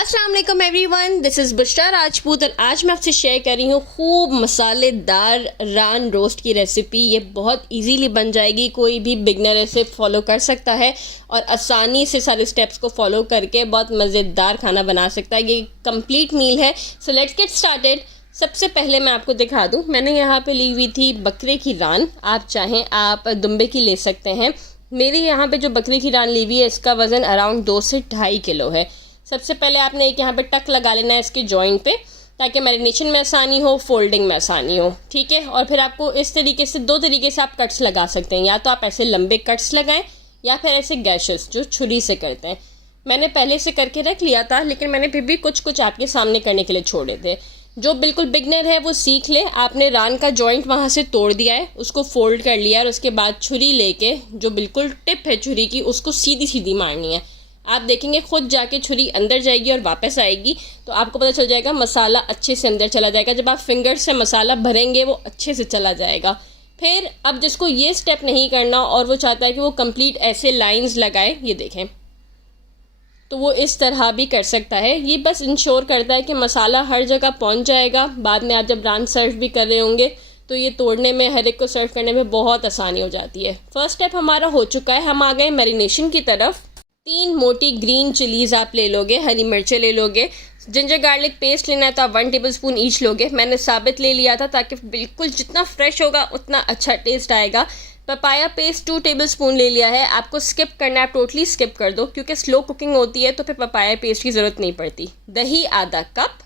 अस्सलाम वालेकुम everyone, this is Bushra Rajput और आज मैं आपसे शेयर कर रही हूँ खूब मसालेदार रान रोस्ट की रेसिपी। ये बहुत इजीली बन जाएगी, कोई भी बिगनर इसे फॉलो कर सकता है और आसानी से सारे स्टेप्स को फॉलो करके बहुत मज़ेदार खाना बना सकता है। ये कंप्लीट मील है। So let's get started. सबसे पहले मैं आपको दिखा दूँ, मैंने यहाँ पे ली हुई थी बकरे की रान। आप चाहें आप दुम्बे की ले सकते हैं। मेरी यहाँ पे जो बकरे की रान ली हुई है इसका वज़न अराउंड 2 से 2.5 किलो है। सबसे पहले आपने एक यहाँ पे टक लगा लेना है इसके जॉइंट पे, ताकि मैरिनेशन में आसानी हो, फोल्डिंग में आसानी हो। ठीक है। और फिर आपको इस तरीके से 2 तरीके से आप कट्स लगा सकते हैं। या तो आप ऐसे लंबे कट्स लगाएं या फिर ऐसे गैशेस जो छुरी से करते हैं। मैंने पहले से करके रख लिया था, लेकिन मैंने फिर भी कुछ कुछ आपके सामने करने के लिए छोड़े थे। जो बिल्कुल बिगनर है वो सीख ले। आपने रान का जॉइंट वहाँ से तोड़ दिया है, उसको फोल्ड कर लिया और उसके बाद छुरी लेके जो बिल्कुल टिप है छुरी की उसको सीधी सीधी मारनी है। आप देखेंगे खुद जाके छुरी अंदर जाएगी और वापस आएगी, तो आपको पता चल जाएगा मसाला अच्छे से अंदर चला जाएगा। जब आप फिंगर से मसाला भरेंगे वो अच्छे से चला जाएगा। फिर अब जिसको ये स्टेप नहीं करना और वो चाहता है कि वो कंप्लीट ऐसे लाइंस लगाए, ये देखें, तो वो इस तरह भी कर सकता है। ये बस इंश्योर करता है कि मसाला हर जगह पहुंच जाएगा। बाद में आप जब रान सर्व भी कर रहे होंगे तो ये तोड़ने में, हर एक को सर्व करने में बहुत आसानी हो जाती है। फर्स्ट स्टेप हमारा हो चुका है। हम आ गए मैरिनेशन की तरफ। 3 मोटी ग्रीन चिलीज़ आप ले लोगे, हरी मिर्चें ले लोगे। जिंजर गार्लिक पेस्ट लेना है तो आप 1 टेबलस्पून ईच लोगे। मैंने साबित ले लिया था ताकि बिल्कुल जितना फ्रेश होगा उतना अच्छा टेस्ट आएगा। पपाया पेस्ट 2 टेबलस्पून ले लिया है। आपको स्किप करना है, आप टोटली स्किप कर दो क्योंकि स्लो कुकिंग होती है तो फिर पपाया पेस्ट की ज़रूरत नहीं पड़ती। दही आधा cup,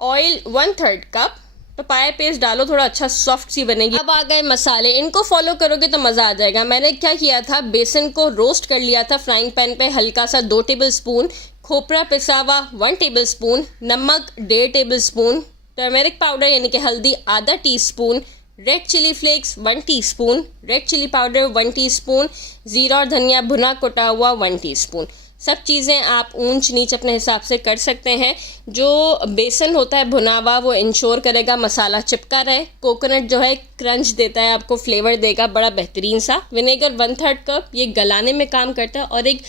oil 1/3 cup. Papaya paste डालो, थोड़ा अच्छा सॉफ्ट सी बनेगी। अब आ गए मसाले, इनको फॉलो करोगे तो मज़ा आ जाएगा। मैंने क्या किया था, बेसन को रोस्ट कर लिया था फ्राइंग पैन पे हल्का सा 2 टेबलस्पून, खोपरा पिसा हुआ 1 टेबलस्पून, नमक 1.5 टेबलस्पून, टर्मेरिक पाउडर यानी कि हल्दी आधा teaspoon, red chilli flakes 1 teaspoon, red chilli powder 1 teaspoon, ज़ीरा और धनिया भुना कुटा हुआ 1 टीस्पून। सब चीज़ें आप ऊंच नीच अपने हिसाब से कर सकते हैं। जो बेसन होता है भुना हुआ वो इंश्योर करेगा मसाला चिपका रहे। कोकोनट जो है क्रंच देता है, आपको फ्लेवर देगा बड़ा बेहतरीन सा। विनेगर 1/3 कप, ये गलाने में काम करता है और एक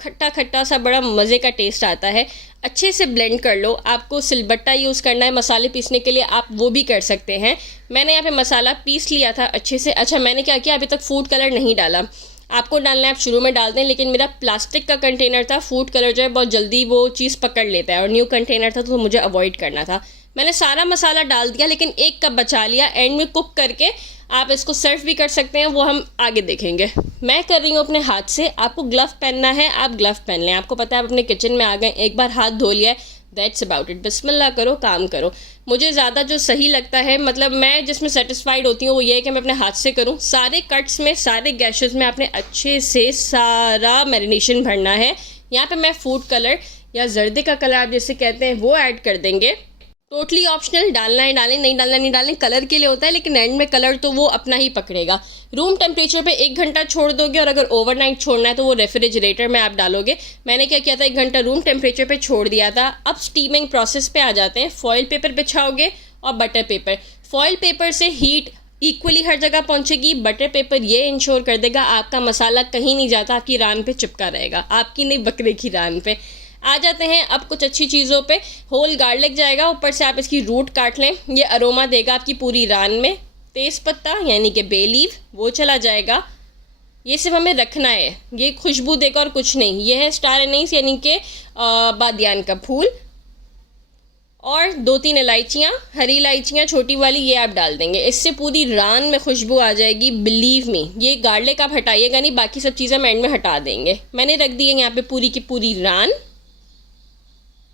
खट्टा खट्टा सा बड़ा मज़े का टेस्ट आता है। अच्छे से ब्लेंड कर लो। आपको सिलबट्टा यूज़ करना है मसाले पीसने के लिए, आप वो भी कर सकते हैं। मैंने यहाँ पे मसाला पीस लिया था अच्छे से। अच्छा, मैंने क्या किया, अभी तक फूड कलर नहीं डाला। आपको डालना है, आप शुरू में डालते हैं, लेकिन मेरा प्लास्टिक का कंटेनर था। फूड कलर जो है बहुत जल्दी वो चीज़ पकड़ लेता है और न्यू कंटेनर था तो मुझे अवॉइड करना था। मैंने सारा मसाला डाल दिया, लेकिन 1 कप बचा लिया। एंड में कुक करके आप इसको सर्व भी कर सकते हैं, वो हम आगे देखेंगे। मैं कर रही हूँ अपने हाथ से। आपको ग्लव पहनना है, आप ग्लव पहन लें। आपको पता है आप अपने किचन में आ गए, एक बार हाथ धो लिया है, दैट्स अबाउट इट। बिस्मिल्लाह करो, काम करो। मुझे ज़्यादा जो सही लगता है, मतलब मैं जिसमें सेटिस्फाइड होती हूँ वो ये है कि मैं अपने हाथ से करूँ। सारे कट्स में, सारे गैशेस में आपने अच्छे से सारा मैरिनेशन भरना है। यहाँ पे मैं फूड कलर या जर्दे का कलर आप जैसे कहते हैं वो ऐड कर देंगे। टोटली ऑप्शनल, डालना है डालें, नहीं डालना नहीं डालें, कलर के लिए होता है, लेकिन एंड में कलर तो वो अपना ही पकड़ेगा। रूम टेम्परेचर पे 1 घंटा छोड़ दोगे और अगर ओवरनाइट छोड़ना है तो वो रेफ्रिजरेटर में आप डालोगे। मैंने क्या किया था, 1 घंटा रूम टेम्परेचर पे छोड़ दिया था। अब स्टीमिंग प्रोसेस पे आ जाते हैं। फॉइल पेपर बिछाओगे और बटर पेपर। फॉइल पेपर से हीट इक्वली हर जगह पहुंचेगी। बटर पेपर ये इंश्योर कर देगा आपका मसाला कहीं नहीं जाता, आपकी रान पे चिपका रहेगा, आपकी नहीं बकरे की रान पे। आ जाते हैं अब कुछ अच्छी चीज़ों पे। होल गार्लिक जाएगा, ऊपर से आप इसकी रूट काट लें, ये अरोमा देगा आपकी पूरी रान में। तेज़ पत्ता यानी कि बे लीफ वो चला जाएगा। ये सिर्फ हमें रखना है, ये खुशबू देगा और कुछ नहीं। ये है स्टार एनीस यानी कि बादियान का फूल। और 2-3 इलायचियाँ, हरी इलायचियाँ छोटी वाली, ये आप डाल देंगे। इससे पूरी रान में खुशबू आ जाएगी, बिलीव मी। ये गार्लिक आप हटाइएगा नहीं, बाकी सब चीज़ें हम एंड में हटा देंगे। मैंने रख दी है यहाँ पे पूरी की पूरी रान।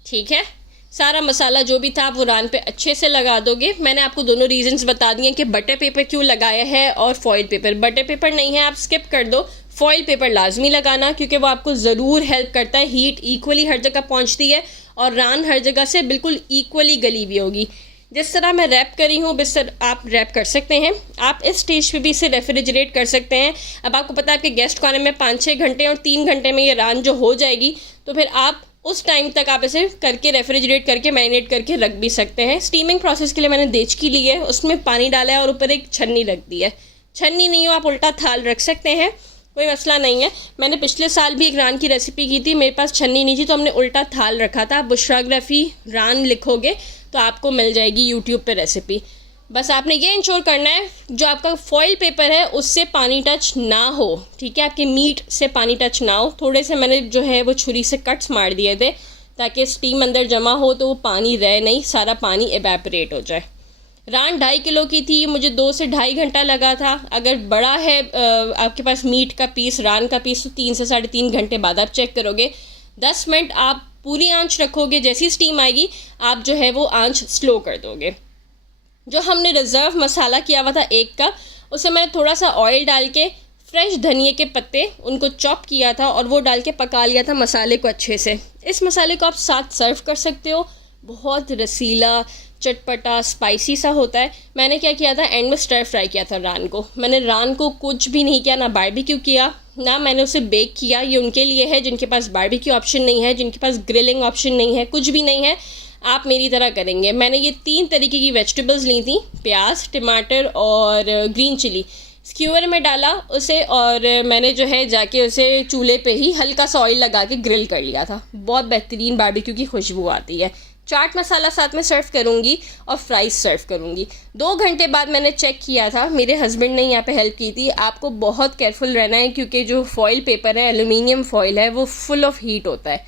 ठीक है, सारा मसाला जो भी था आप वो रान पे अच्छे से लगा दोगे। मैंने आपको दोनों रीजंस बता दिए कि बटर पेपर क्यों लगाया है और फॉइल पेपर। बटर पेपर नहीं है आप स्किप कर दो, फॉइल पेपर लाजमी लगाना क्योंकि वो आपको ज़रूर हेल्प करता है। हीट इक्वली हर जगह पहुंचती है और रान हर जगह से बिल्कुल इक्वली गली हुई होगी। जिस तरह मैं रैप करी हूँ बिस तरह आप रैप कर सकते हैं। आप इस स्टेज पे भी इसे रेफ्रिजरेट कर सकते हैं। अब आपको पता है आपके गेस्ट को आने में 5-6 घंटे और 3 घंटे में ये रान जो हो जाएगी, तो फिर आप उस टाइम तक आप इसे करके रेफ्रिजरेट करके मैरिनेट करके रख भी सकते हैं। स्टीमिंग प्रोसेस के लिए मैंने देचकी ली है, उसमें पानी डाला है और ऊपर एक छन्नी रख दी है। छन्नी नहीं हो आप उल्टा थाल रख सकते हैं। कोई मसला नहीं है। मैंने पिछले साल भी एक रान की रेसिपी की थी, मेरे पास छन्नी नहीं थी तो हमने उल्टा थाल रखा था। बुशराग्राफी रान लिखोगे तो आपको मिल जाएगी यूट्यूब पे रेसिपी। बस आपने ये इंश्योर करना है जो आपका फॉइल पेपर है उससे पानी टच ना हो, ठीक है, आपके मीट से पानी टच ना हो। थोड़े से मैंने जो है वो छुरी से कट्स मार दिए थे ताकि स्टीम अंदर जमा हो तो वो पानी रहे नहीं, सारा पानी एवेपोरेट हो जाए। रान 2.5 किलो की थी, मुझे 2 से 2.5 घंटा लगा था। अगर बड़ा है आपके पास मीट का पीस, रान का पीस, तो 3 से 3.5 घंटे बाद आप चेक करोगे। 10 मिनट आप पूरी आंच रखोगे, जैसी स्टीम आएगी आप जो है वो आंच स्लो कर दोगे। जो हमने रिज़र्व मसाला किया हुआ था 1 का, उसे मैंने थोड़ा सा ऑयल डाल के फ्रेश धनिए के पत्ते उनको चॉप किया था और वो डाल के पका लिया था मसाले को अच्छे से। इस मसाले को आप साथ सर्व कर सकते हो, बहुत रसीला चटपटा स्पाइसी सा होता है। मैंने क्या किया था, एंड में स्टर फ्राई किया था रान को। मैंने रान को कुछ भी नहीं किया, ना बारबेक्यू किया, ना मैंने उसे बेक किया। ये उनके लिए है जिनके पास बारबेक्यू ऑप्शन नहीं है, जिनके पास ग्रिलिंग ऑप्शन नहीं है, कुछ भी नहीं है। आप मेरी तरह करेंगे। मैंने ये 3 तरीके की वेजिटेबल्स ली थी, प्याज, टमाटर और ग्रीन चिली। स्क्यूअर में डाला उसे और मैंने जो है जाके उसे चूल्हे पे ही हल्का सा ऑयल लगा के ग्रिल कर लिया था। बहुत बेहतरीन बारबेक्यू की खुशबू आती है। चाट मसाला साथ में सर्व करूँगी और फ्राइज सर्व करूँगी। 2 घंटे बाद मैंने चेक किया था, मेरे हस्बैंड ने यहाँ पे हेल्प की थी। आपको बहुत केयरफुल रहना है क्योंकि जो फॉइल पेपर है, एल्युमिनियम फॉइल है, वो फुल ऑफ हीट होता है,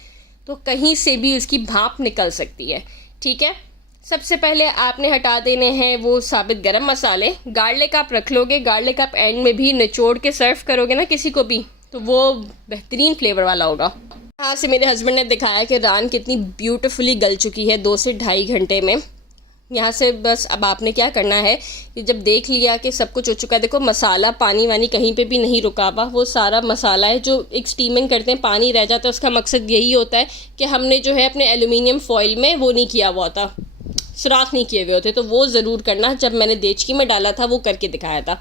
तो कहीं से भी उसकी भाप निकल सकती है, ठीक है। सबसे पहले आपने हटा देने हैं वो साबित गरम मसाले। गार्लिक आप रख लोगे, गार्लिक आप एंड में भी निचोड़ के सर्व करोगे ना किसी को भी, तो वो बेहतरीन फ्लेवर वाला होगा। यहाँ से मेरे हस्बैंड ने दिखाया कि रान कितनी ब्यूटीफुली गल चुकी है 2 से 2.5 घंटे में। यहाँ से बस अब आपने क्या करना है कि जब देख लिया कि सब कुछ हो चुका है, देखो मसाला पानी वानी कहीं पे भी नहीं रुका हुआ, वो सारा मसाला है। जो एक स्टीमिंग करते हैं पानी रह जाता है, उसका मकसद यही होता है कि हमने जो है अपने एल्युमिनियम फॉइल में वो नहीं किया हुआ था, सुराख नहीं किए हुए होते, तो वो ज़रूर करना। जब मैंने देचकी में डाला था वो करके दिखाया था।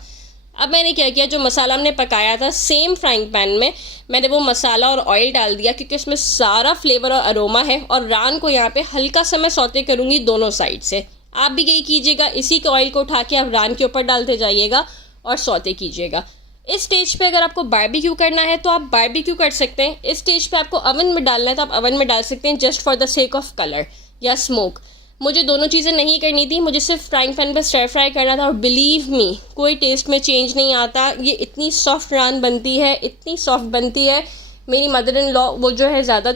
अब मैंने क्या किया, जो मसाला हमने पकाया था सेम फ्राइंग पैन में मैंने वो मसाला और ऑयल डाल दिया क्योंकि उसमें सारा फ्लेवर और अरोमा है। और रान को यहाँ पे हल्का सा मैं सौते करूँगी दोनों साइड से। आप भी यही कीजिएगा, इसी के ऑयल को उठा के आप रान के ऊपर डालते जाइएगा और सौते कीजिएगा। इस स्टेज पे अगर आपको बारबेक्यू करना है तो आप बारबेक्यू कर सकते हैं। इस स्टेज पे आपको अवन में डालना है तो आप अवन में डाल सकते हैं, just for the sake of colour या स्मोक। मुझे दोनों चीज़ें नहीं करनी थी, मुझे सिर्फ फ्राइंग पैन पे स्टर फ्राई करना था और बिलीव मी कोई टेस्ट में चेंज नहीं आता। ये इतनी सॉफ्ट रान बनती है, इतनी सॉफ्ट बनती है। मेरी मदर इन लॉ वो जो है ज़्यादा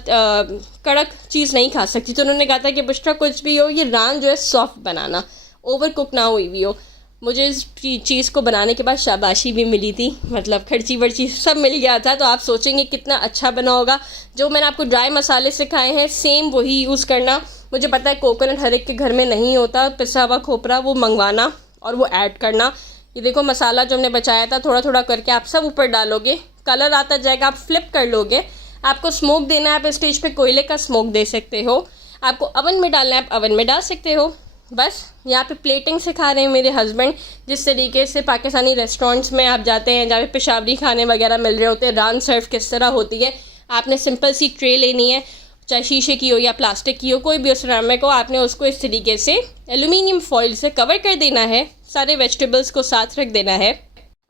कड़क चीज़ नहीं खा सकती, तो उन्होंने कहा था कि बुशरा कुछ भी हो, ये रान जो है सॉफ्ट बनाना, ओवर कुक ना हुई भी हो। मुझे इस चीज़ को बनाने के बाद शाबाशी भी मिली थी, मतलब खर्ची वर्ची सब मिल गया था। तो आप सोचेंगे कितना अच्छा बना होगा। जो मैंने आपको ड्राई मसाले सिखाए हैं सेम वही यूज़ करना। मुझे पता है कोकोनट हर एक के घर में नहीं होता, पिसा हुआ खोपरा वो मंगवाना और वो ऐड करना। ये देखो मसाला जो हमने बचाया था थोड़ा थोड़ा करके आप सब ऊपर डालोगे, कलर आता जाएगा, आप फ्लिप कर लोगे। आपको स्मोक देना है, आप स्टेज पे कोयले का स्मोक दे सकते हो। आपको अवन में डालना है, आप अवन में डाल सकते हो। बस यहाँ पे प्लेटिंग सिखा रहे हैं मेरे हस्बैंड। जिस तरीके से पाकिस्तानी रेस्टोरेंट्स में आप जाते हैं जहाँ पे पेशावरी खाने वगैरह मिल रहे होते हैं, रान सर्व किस तरह होती है, आपने सिंपल सी ट्रे लेनी है, चाहे शीशे की हो या प्लास्टिक की हो, कोई भी सिरेमिक हो, आपने उसको इस तरीके से एल्युमिनियम फॉइल से कवर कर देना है, सारे वेजिटेबल्स को साथ रख देना है।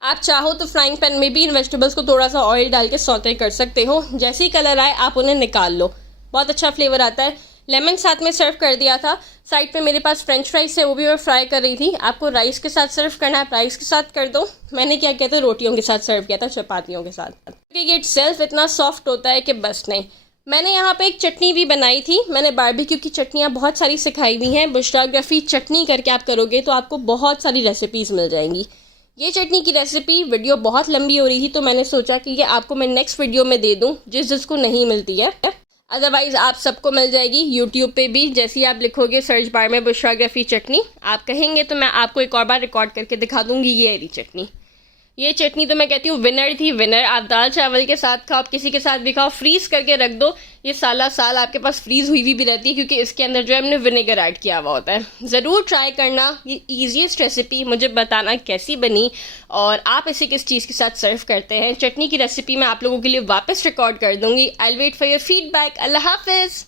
आप चाहो तो फ्राइंग पैन में भी इन वेजिटेबल्स को थोड़ा सा ऑयल डाल के सौते कर सकते हो। जैसे ही कलर आए आप उन्हें निकाल लो, बहुत अच्छा फ्लेवर आता है। लेमन साथ में सर्व कर दिया था। साइड पे मेरे पास फ्रेंच फ्राइज है, वो भी मैं फ्राई कर रही थी। आपको राइस के साथ सर्व करना है, राइस के साथ कर दो। मैंने क्या किया था, रोटियों के साथ सर्व किया था, चपातियों के साथ, क्योंकि ये सेल्फ इतना सॉफ्ट होता है कि बस नहीं। मैंने यहाँ पे एक चटनी भी बनाई थी। मैंने बारबेक्यू की चटनियाँ बहुत सारी सिखाई हुई हैं। बुशराग्राफी चटनी करके आप करोगे तो आपको बहुत सारी रेसिपीज़ मिल जाएंगी। ये चटनी की रेसिपी वीडियो बहुत लंबी हो रही थी तो मैंने सोचा कि ये आपको मैं नेक्स्ट वीडियो में दे दूँ जिसको नहीं मिलती है। अदरवाइज़ आप सबको मिल जाएगी यूट्यूब पे भी। जैसे ही आप लिखोगे सर्च बार में बुशराग्राफी चटनी, आप कहेंगे तो मैं आपको एक और बार रिकॉर्ड करके दिखा दूँगी ये रही चटनी। ये चटनी तो मैं कहती हूँ विनर थी, विनर। आप दाल चावल के साथ खाओ, आप किसी के साथ भी खाओ, फ्रीज़ करके रख दो, ये साला साल आपके पास फ्रीज़ हुई भी रहती है क्योंकि इसके अंदर जो है हमने विनेगर ऐड किया हुआ होता है। ज़रूर ट्राई करना, ये ईजीएस्ट रेसिपी, मुझे बताना कैसी बनी और आप इसे किस चीज़ के साथ सर्व करते हैं। चटनी की रेसिपी मैं आप लोगों के लिए वापस रिकॉर्ड कर दूँगी। I will wait for your feedback. अल्लाह हाफिज़।